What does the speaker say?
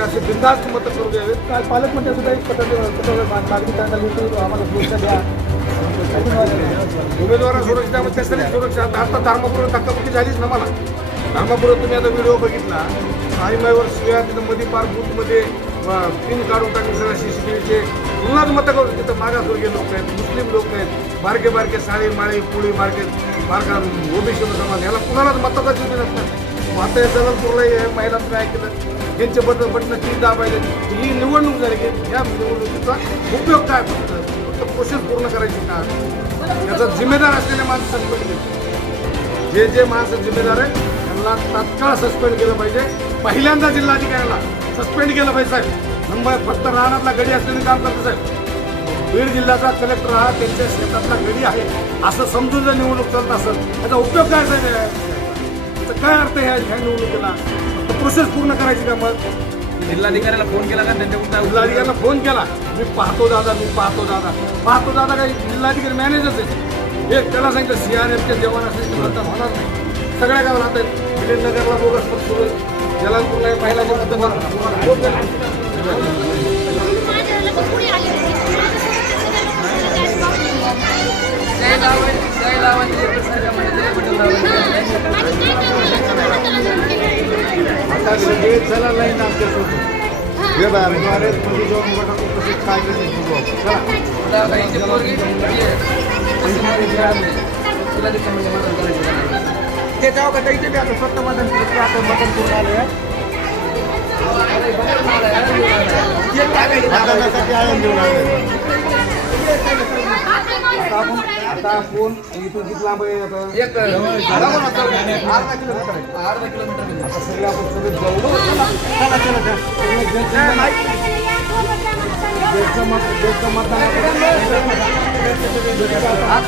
असे बिंदास्त मतं करू द्यावे. काल पालकमंत्री सुद्धा एक पत्र मागणी करण्यात आली होती आम्हाला सुरक्षा द्या. उमेदवार सुरक्षा म्हणजे त्यासाठी सुरक्षा. आता आता धर्मपूर धक्काबुक्की झालीच ना मला. धर्मपूर तुम्ही आता व्हिडिओ बघितला. आईमाईवर शिव्या तिथं मध्ये पार बूथमध्ये पिन काढून टाकले सगळ्या सीसीटीव्हीचे पुन्हाच मतं करून तिथं मागासवर्गीय लोक आहेत मुस्लिम लोक आहेत बारके बारके साळी माळी पुळी बारके बारका ओबीसी समाज याला कुणालाच मताचा जिंकू नसतं आता हे जगलपूरला हे महिलांचं काय केलं? त्यांचे बटन बटन ती दाबायले ही निवडणूक झाली की या निवडणुकीचा उपयोग काय फक्त? फक्त प्रोसेस पूर्ण करायची का? याचा जिम्मेदार असलेले माणसं सस्पेंड केले. जे जे माणसं जिम्मेदार आहे त्यांना तात्काळ सस्पेंड केलं पाहिजे. पहिल्यांदा जिल्हाधिकाऱ्याला सस्पेंड केलं पाहिजे साहेब. मुंबई फक्त राहण्यातला गडी असलेले काम करतो साहेब. बीड जिल्ह्याचा कलेक्टर हा त्यांच्या शेतातला गडी आहे. असं समजून जर निवडणूक चालत असेल त्याचा उपयोग काय साहेब? याचा काय अर्थ ह्या ह्या निवडणुकीला फक्त प्रोसेस पूर्ण करायची का मग? जिल्हाधिकाऱ्याला फोन केला का? त्यांच्याकडून काय उत्तर जिल्हाधिकाऱ्यांना फोन केला. मी पाहतो दादा मी पाहतो दादा. पाहतो दादा काही जिल्हाधिकारी मॅनेजरच आहे हे त्याला सांगितलं सी आर एफचे जवान असले की मतदान होणार नाही. सगळ्या गावात आता नगरला बोगस आहे. जलालपूरला महिलाचे सगळे चला लाईन आमच्यासोबत हे बाहेर द्वारे मध्ये जाऊन बघा कसं काय कसं चला लावायची पोरगी तुला तिथे म्हणजे मदत करायची ते जाऊ का इथे बी आता स्वतः मदन केलं आता मदन करून आले मतदानासाठी आळंद देऊन आले आता आपण इथून किती लांब आहे आता? एक अर्धा किलोमीटर. आहे. अर्धा किलोमीटर आता सगळे आपण सगळे जाऊ. चला चला चला. ज्यांचं मत ज्यांचं मतदान